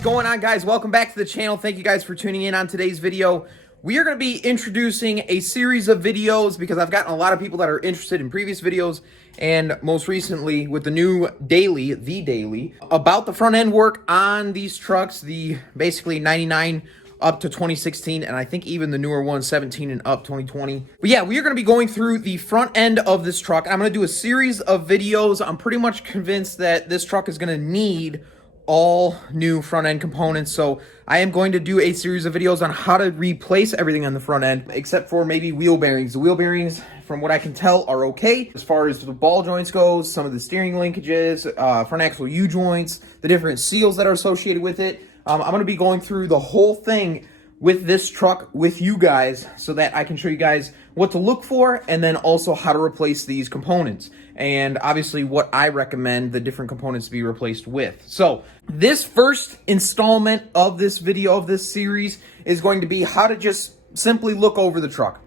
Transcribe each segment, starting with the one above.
is going on, guys? Welcome back to the channel. Thank you guys for tuning in on today's video. We are going to be introducing a series of videos because I've gotten a lot of people that are interested in previous videos and most recently with the new daily, about the front end work on these trucks, the basically 99 up to 2016, and I think even the newer one, 17 and up, 2020. But yeah, we are going to be going through the front end of this truck. I'm going to do a series of videos. I'm pretty much convinced that this truck is going to need all new front end components, so I am going to do a series of videos on how to replace everything on the front end, except for maybe wheel bearings. The wheel bearings, from what I can tell, are okay. As far as the ball joints goes, some of the steering linkages, front axle U-joints, the different seals that are associated with it. I'm going to be going through the whole thing with this truck with you guys so that I can show you guys what to look for and then also how to replace these components. And obviously what I recommend the different components to be replaced with. So this first installment of this video, of this series, is going to be how to just simply look over the truck.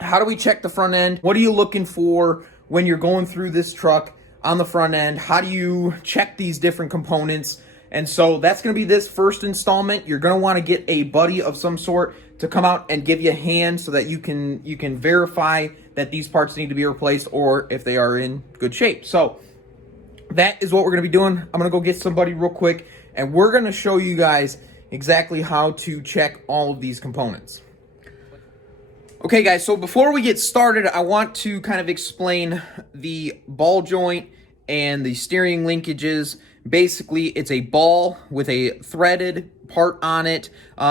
How do we check the front end? What are you looking for when you're going through this truck on the front end? How do you check these different components? And so that's going to be this first installment. You're going to want to get a buddy of some sort to come out and give you a hand so that you can verify that these parts need to be replaced or if they are in good shape. So that is what we're going to be doing. I'm going to go get somebody real quick and we're going to show you guys exactly how to check all of these components. Okay guys, so before we get started, I want to kind of explain the ball joint and the steering linkages. Basically, it's a ball with a threaded part on it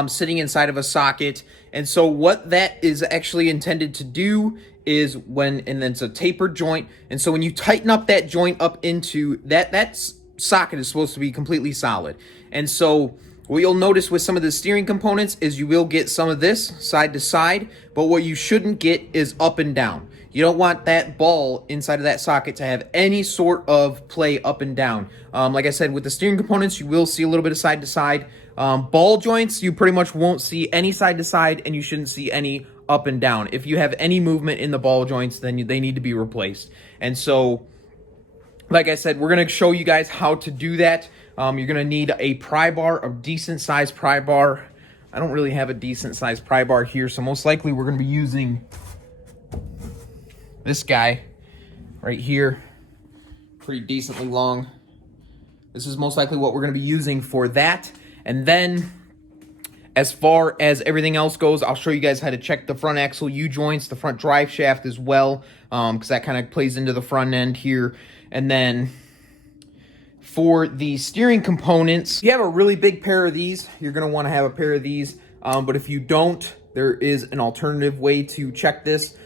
sitting inside of a socket. And so what that is actually intended to do is and then it's a tapered joint. And so when you tighten up that joint up into that socket is supposed to be completely solid. And so what you'll notice with some of the steering components is you will get some of this side to side, but what you shouldn't get is up and down. You don't want that ball inside of that socket to have any sort of play up and down. Like I said, with the steering components, you will see a little bit of side to side. Ball joints, you pretty much won't see any side to side, and you shouldn't see any up and down. If you have any movement in the ball joints, then they need to be replaced. And so, like I said, we're going to show you guys how to do that. You're going to need a pry bar, a decent sized pry bar. I don't really have a decent sized pry bar here, so most likely we're going to be using this guy right here, pretty decently long. This is most likely what we're going to be using for that. And then as far as everything else goes, I'll show you guys how to check the front axle U-joints, the front drive shaft as well, because that kind of plays into the front end here. And then for the steering components, if you have a really big pair of these, you're going to want to have a pair of these. But if you don't, there is an alternative way to check this.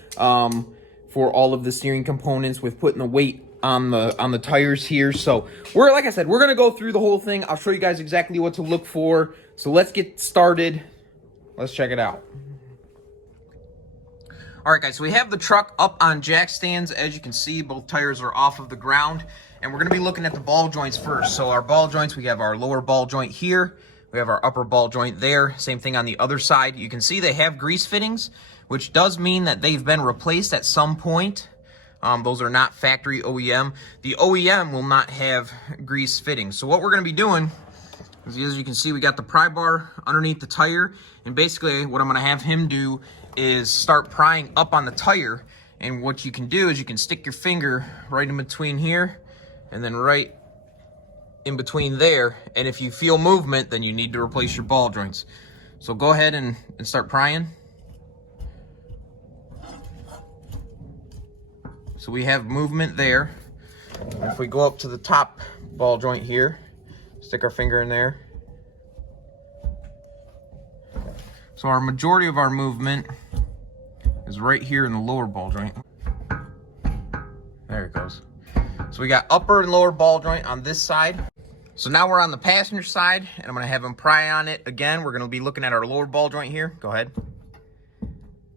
For all of the steering components with putting the weight on the tires here. So like I said, we're gonna go through the whole thing. I'll show you guys exactly what to look for. So let's get started. Let's check it out. All right, guys, so we have the truck up on jack stands. As you can see, both tires are off of the ground, and we're gonna be looking at the ball joints first. So our ball joints, we have our lower ball joint here. We have our upper ball joint there. Same thing on the other side. You can see they have grease fittings, which does mean that they've been replaced at some point. Those are not factory OEM. The OEM will not have grease fittings. So what we're going to be doing is, as you can see, we got the pry bar underneath the tire. And basically what I'm going to have him do is start prying up on the tire. And what you can do is you can stick your finger right in between here and then right in between there. And if you feel movement, then you need to replace your ball joints. So go ahead and start prying. So we have movement there. And if we go up to the top ball joint here, stick our finger in there. So our majority of our movement is right here in the lower ball joint. There it goes. So we got upper and lower ball joint on this side. So now we're on the passenger side, and I'm gonna have him pry on it again. We're gonna be looking at our lower ball joint here. Go ahead.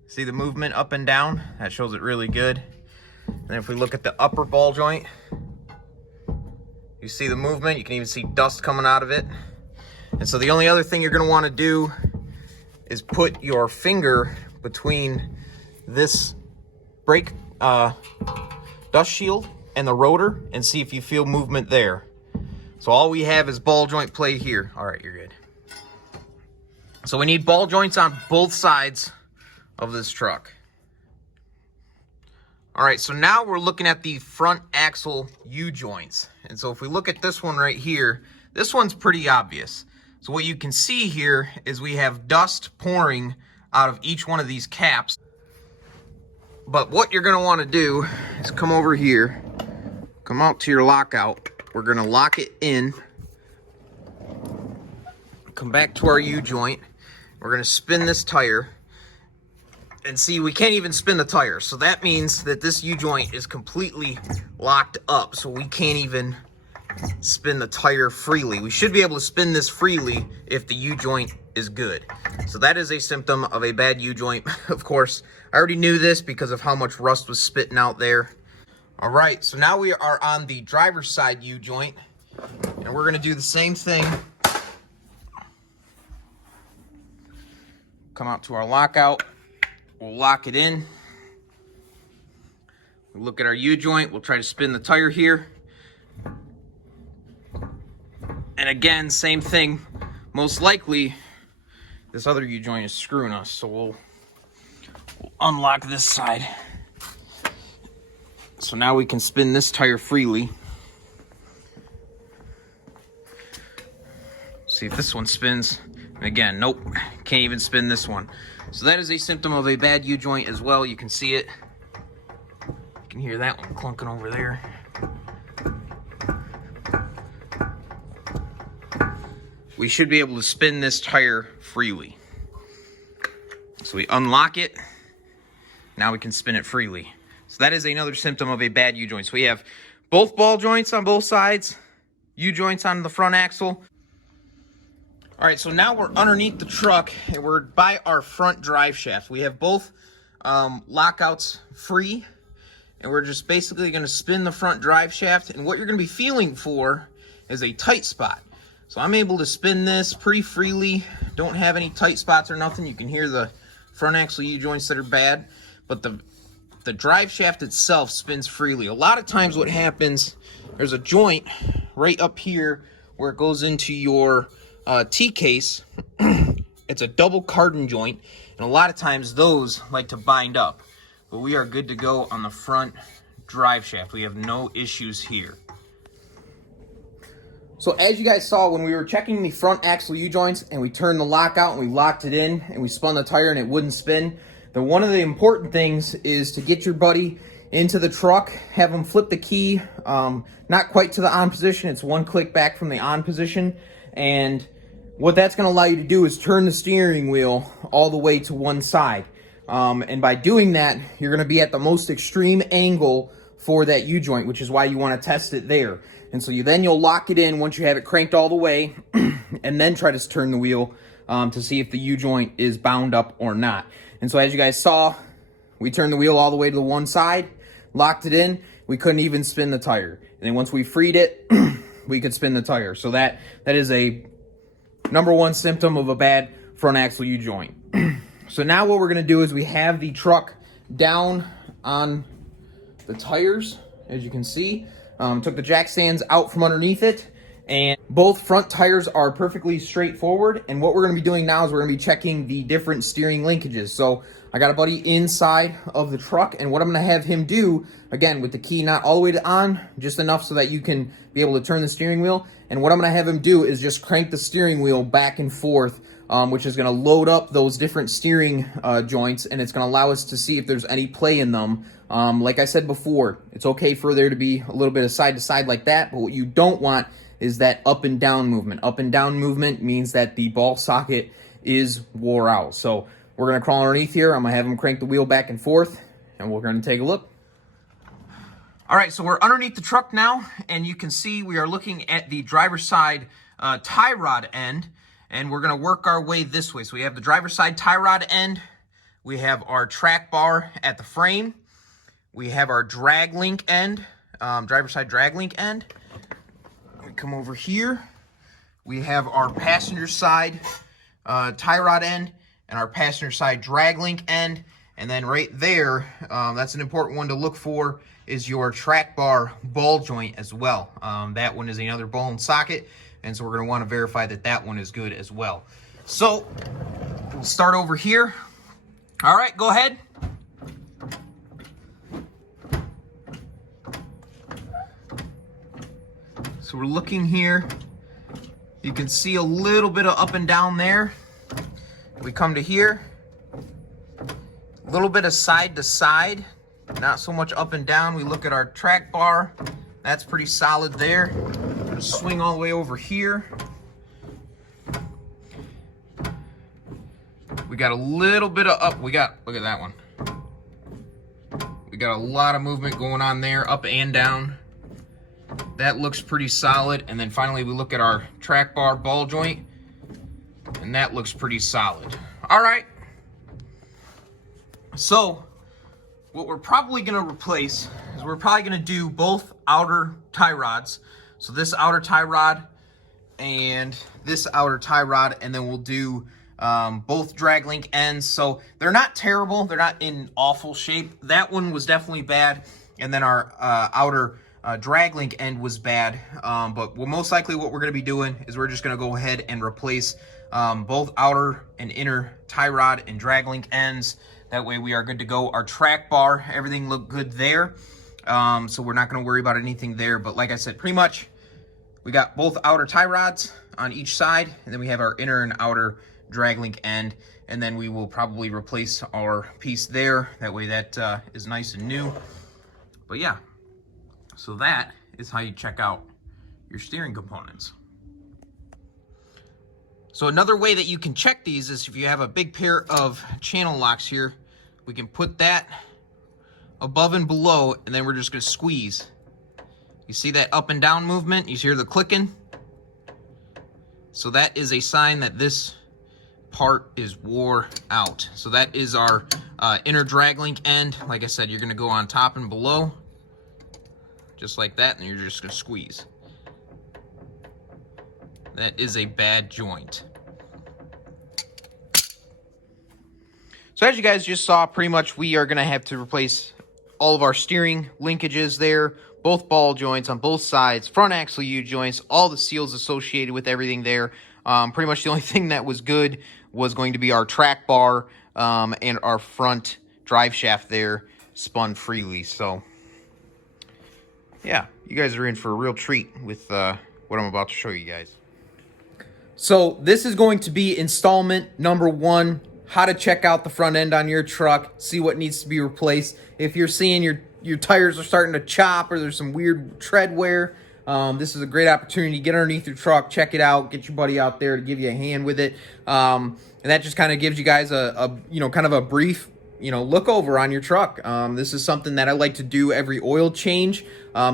See the movement up and down? That shows it really good. And if we look at the upper ball joint, you see the movement. You can even see dust coming out of it. And so the only other thing you're going to want to do is put your finger between this brake dust shield and the rotor and see if you feel movement there. So all we have is ball joint play here. All right, you're good. So we need ball joints on both sides of this truck. All right, so now we're looking at the front axle U-joints. And so if we look at this one right here, this one's pretty obvious. So what you can see here is we have dust pouring out of each one of these caps. But what you're gonna wanna do is come over here, come out to your lockout. We're gonna lock it in, come back to our U-joint. We're gonna spin this tire. And see, we can't even spin the tire. So that means that this U-joint is completely locked up. So we can't even spin the tire freely. We should be able to spin this freely if the U-joint is good. So that is a symptom of a bad U-joint. Of course, I already knew this because of how much rust was spitting out there. All right, so now we are on the driver's side U-joint. And we're gonna do the same thing. Come out to our lockout. We'll lock it in. We'll look at our U-joint. We'll try to spin the tire here. And again, same thing. Most likely, this other U-joint is screwing us. So we'll unlock this side. So now we can spin this tire freely. See if this one spins. And again, nope, can't even spin this one. So that is a symptom of a bad U-joint as well. You can see it. You can hear that one clunking over there. We should be able to spin this tire freely. So we unlock it. Now we can spin it freely. So that is another symptom of a bad U-joint. So we have both ball joints on both sides, U-joints on the front axle. All right, so now we're underneath the truck and we're by our front drive shafts. We have both lockouts free, and we're just basically gonna spin the front drive shaft, and what you're gonna be feeling for is a tight spot. So I'm able to spin this pretty freely, don't have any tight spots or nothing. You can hear the front axle U-joints that are bad, but the drive shaft itself spins freely. A lot of times what happens, there's a joint right up here where it goes into your T-case. It's a double cardan joint, and a lot of times those like to bind up. But we are good to go on the front drive shaft. We have no issues here. So as you guys saw, when we were checking the front axle U-joints and we turned the lock out and we locked it in and we spun the tire and it wouldn't spin, then one of the important things is to get your buddy into the truck, have him flip the key, not quite to the on position, it's one click back from the on position, and what that's going to allow you to do is turn the steering wheel all the way to one side. And by doing that, you're going to be at the most extreme angle for that U-joint, which is why you want to test it there. And so you'll lock it in once you have it cranked all the way, and then try to turn the wheel to see if the U-joint is bound up or not. And so as you guys saw, we turned the wheel all the way to the one side, locked it in, we couldn't even spin the tire. And then once we freed it, we could spin the tire. So that is a number one symptom of a bad front axle U-joint. So now what we're going to do is we have the truck down on the tires, as you can see. Took the jack stands out from underneath it, and both front tires are perfectly straightforward. And what we're going to be doing now is we're going to be checking the different steering linkages. So I got a buddy inside of the truck, and what I'm going to have him do, again, with the key not all the way to on, just enough so that you can be able to turn the steering wheel. And what I'm going to have him do is just crank the steering wheel back and forth, which is going to load up those different steering joints, and it's going to allow us to see if there's any play in them. Like I said before, it's okay for there to be a little bit of side to side like that, but what you don't want is that up and down movement. Up and down movement means that the ball socket is wore out. So we're going to crawl underneath here. I'm going to have him crank the wheel back and forth, and we're going to take a look. All right, so we're underneath the truck now, and you can see we are looking at the driver's side tie rod end, and we're going to work our way this way. So we have the driver's side tie rod end. We have our track bar at the frame. We have our drag link end, driver's side drag link end. We come over here. We have our passenger side tie rod end and our passenger side drag link end. And then right there, that's an important one to look for, is your track bar ball joint as well. That one is another ball and socket, and so we're going to want to verify that that one is good as well. So we'll start over here. All right, go ahead. So we're looking here. You can see a little bit of up and down there. We come to here. A little bit of side to side, not so much up and down. We look at our track bar. That's pretty solid there. I'm gonna swing all the way over here. We got a little bit of up. Look at that one. We got a lot of movement going on there, up and down. That looks pretty solid. And then finally we look at our track bar ball joint, and that looks pretty solid. All right. So what we're probably going to replace is we're probably going to do both outer tie rods. So this outer tie rod and this outer tie rod, and then we'll do both drag link ends. So they're not terrible. They're not in awful shape. That one was definitely bad. And then our outer drag link end was bad. But most likely what we're going to be doing is we're just going to go ahead and replace both outer and inner tie rod and drag link ends. That way we are good to go. Our track bar, everything looked good there. So we're not going to worry about anything there. But like I said, pretty much we got both outer tie rods on each side, and then we have our inner and outer drag link end, and then we will probably replace our piece there. That way that is nice and new. But yeah, so that is how you check out your steering components. So another way that you can check these is if you have a big pair of channel locks here, we can put that above and below, and then we're just going to squeeze. You see that up and down movement? You hear the clicking? So that is a sign that this part is wore out. So that is our inner drag link end. Like I said, you're going to go on top and below, just like that, and you're just going to squeeze. That is a bad joint. So as you guys just saw, pretty much we are going to have to replace all of our steering linkages there, both ball joints on both sides, front axle U-joints, all the seals associated with everything there. Pretty much the only thing that was good was going to be our track bar and our front drive shaft there spun freely. So yeah, you guys are in for a real treat with what I'm about to show you guys. So this is going to be installment number 1, how to check out the front end on your truck, see what needs to be replaced. If you're seeing your tires are starting to chop or there's some weird tread wear, this is a great opportunity to get underneath your truck, check it out, get your buddy out there to give you a hand with it. And that just kind of gives you guys a kind of a brief look over on your truck. This is something that I like to do every oil change,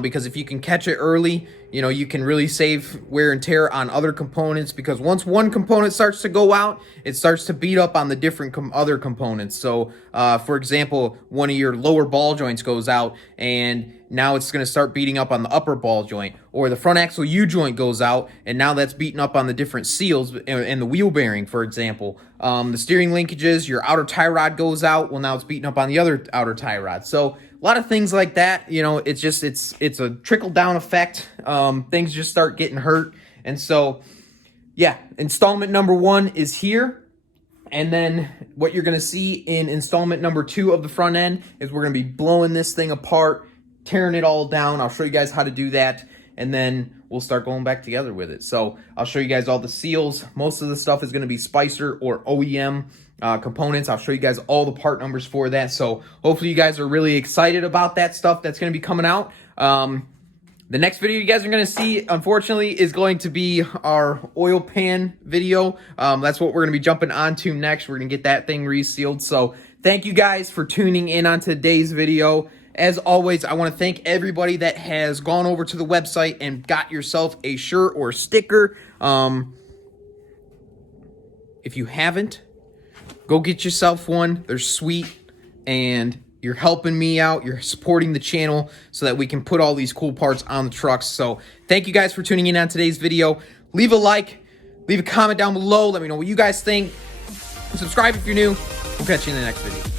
because if you can catch it early, you can really save wear and tear on other components, because once one component starts to go out, it starts to beat up on the different other components. So, for example, one of your lower ball joints goes out, and now it's going to start beating up on the upper ball joint, or the front axle U-joint goes out, and now that's beating up on the different seals and the wheel bearing, for example. The steering linkages, your outer tie rod goes out, well, now it's beating up on the other outer tie rod. So a lot of things like that, it's a trickle-down effect. Things just start getting hurt. And so, yeah, installment number 1 is here. And then what you're going to see in installment number 2 of the front end is we're going to be blowing this thing apart, tearing it all down. I'll show you guys how to do that, and then we'll start going back together with it. So I'll show you guys all the seals. Most of the stuff is going to be Spicer or OEM components. I'll show you guys all the part numbers for that. So hopefully you guys are really excited about that stuff that's going to be coming out. The next video you guys are going to see, unfortunately, is going to be our oil pan video. That's what we're going to be jumping onto next. We're going to get that thing resealed. So thank you guys for tuning in on today's video. As always, I want to thank everybody that has gone over to the website and got yourself a shirt or sticker. If you haven't, go get yourself one. They're sweet, and you're helping me out. You're supporting the channel so that we can put all these cool parts on the trucks. So thank you guys for tuning in on today's video. Leave a like, leave a comment down below. Let me know what you guys think. Subscribe if you're new. We'll catch you in the next video.